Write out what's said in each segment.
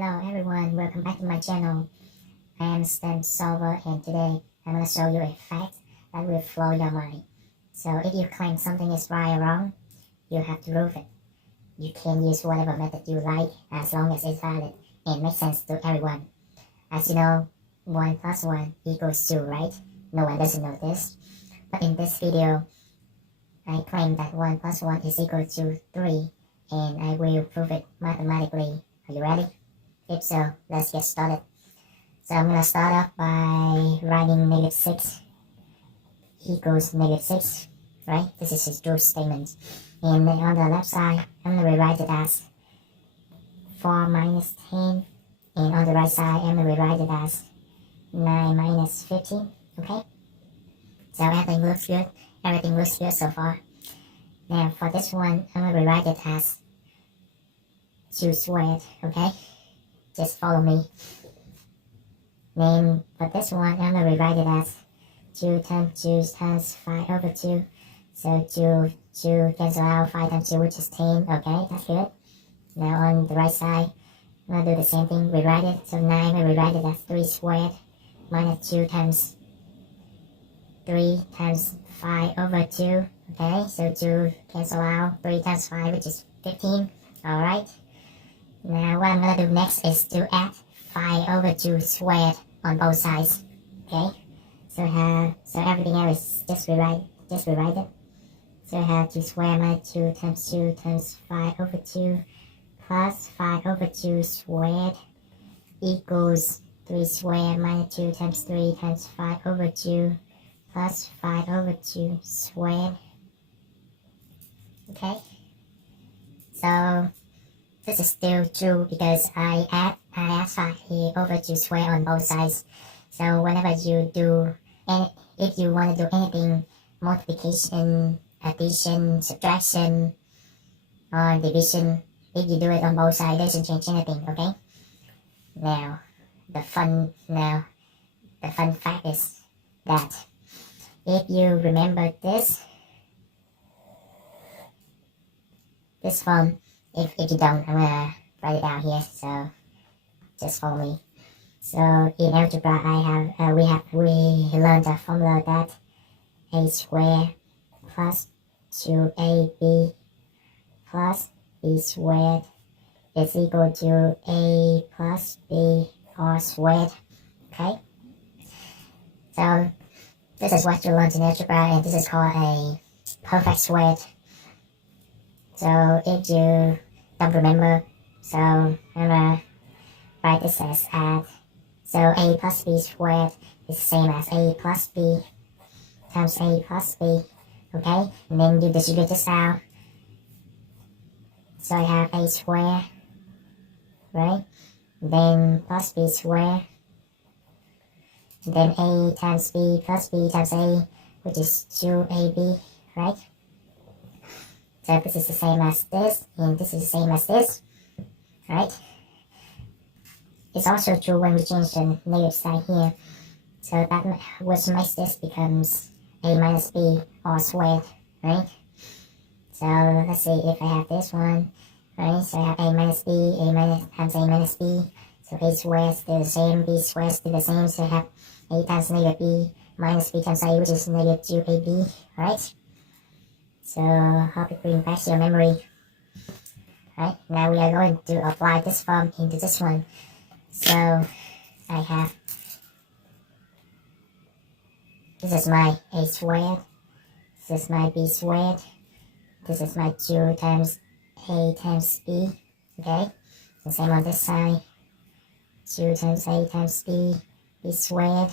Hello everyone, welcome back to my channel. I am Stan Solver and today I'm going to show you a fact that will blow your mind. So if you claim something is right or wrong, you have to prove it. You can use whatever method you like as long as it's valid and makes sense to everyone. As you know, 1 plus 1 equals 2, right? No one doesn't know this. But in this video, I claim that 1 plus 1 is equal to 3 and I will prove it mathematically. Are you ready? If so, let's get started. So I'm going to start off by writing negative 6 equals negative 6, right? This is his truth statement. And then on the left side, I'm going to rewrite it as 4 minus 10. And on the right side, I'm going to rewrite it as 9 minus 15, okay? So everything looks good. Everything looks good so far. Now for this one, I'm going to rewrite it as 2 squared, okay? Just follow me. Then for this one, I'm going to rewrite it as 2 times 2 times 5 over 2. So 2 cancel out, 5 times 2, which is 10. Okay, that's good. Now on the right side, I'm going to do the same thing, rewrite it. So 9, we rewrite it as 3 squared minus 2 times 3 times 5 over 2. Okay, so 2 cancel out, 3 times 5, which is 15. Alright. Now what I'm going to do next is to add 5 over 2 squared on both sides. Okay, so everything else is just rewrite it. So I have 2 squared minus 2 times 5 over 2 plus 5 over 2 squared equals 3 squared minus 2 times 3 times 5 over 2 plus 5 over 2 squared. Okay, so this is still true because I add 5 over 2 square on both sides. So whenever you do, and if you want to do anything, multiplication, addition, subtraction, or division, if you do it on both sides, it doesn't change anything, okay? Now, the fun fact is that if you remember this form, if you don't, I'm gonna write it down here, so just follow me. So in algebra, we learned the formula that a squared plus 2ab plus b squared is equal to a plus b all squared. Okay, so this is what you learned in algebra, and this is called a perfect squared. So if you don't remember, so I'm gonna write this as add. So a plus b squared is the same as a plus b times a plus b, okay? And then you distribute this out. So I have a squared, right? Then plus b squared. And then a times b plus b times a, which is 2ab, right? So this is the same as this, and this is the same as this, right? It's also true when we change the negative sign here. So that which makes this becomes a minus b all squared, right? So let's see if I have this one, right? So I have a minus b, a minus times a minus b. So a squared is the same, b squared is the same. So I have a times negative b minus b times a, which is negative 2ab, right? So hope it brings back your memory. Right, now we are going to apply this form into this one. So I have, this is my a squared, this is my b squared, this is my 2 times a times b, okay? The same on this side, 2 times a times b squared,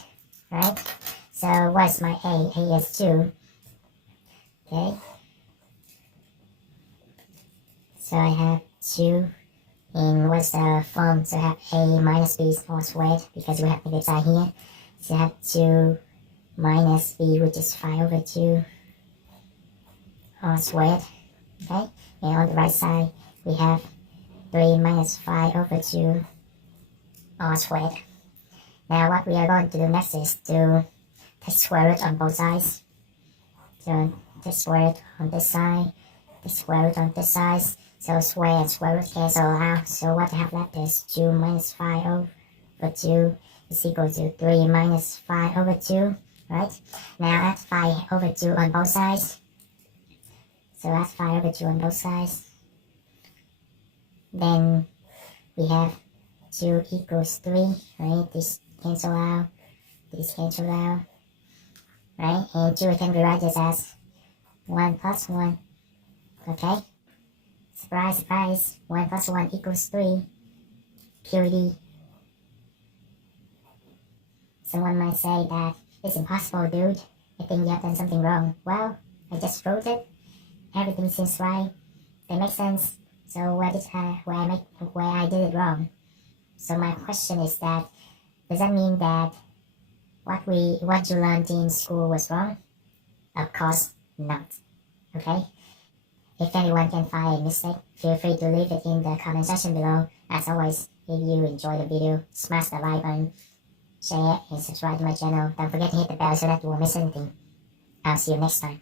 right? So what's my a? A is 2, okay? So I have 2, and what's the form? So I have a minus b all squared, because we have negative sign here. So I have 2 minus b, which is 5 over 2 all squared, okay? And on the right side, we have 3 minus 5 over 2 all squared. Now what we are going to do next is to take square root on both sides. So take square root on this side, take square root on this side. So square and square root cancel out. So what I have left is 2 minus 5 over 2 is equal to 3 minus 5 over 2, right? Now add 5 over 2 on both sides. So add 5 over 2 on both sides. Then we have 2 equals 3, right? This cancel out, this cancel out, right? And 2 can be written as 1 plus 1, okay? Surprise, surprise, 1 plus 1 equals 3, QED. Someone might say that it's impossible, dude. I think you have done something wrong. Well, I just wrote it. Everything seems right. They make sense. So where I did it wrong? So my question is that, does that mean that what you learned in school was wrong? Of course not. Okay? If anyone can find a mistake, feel free to leave it in the comment section below. As always, if you enjoyed the video, smash the like button, share and subscribe to my channel. Don't forget to hit the bell so that you won't miss anything. I'll see you next time.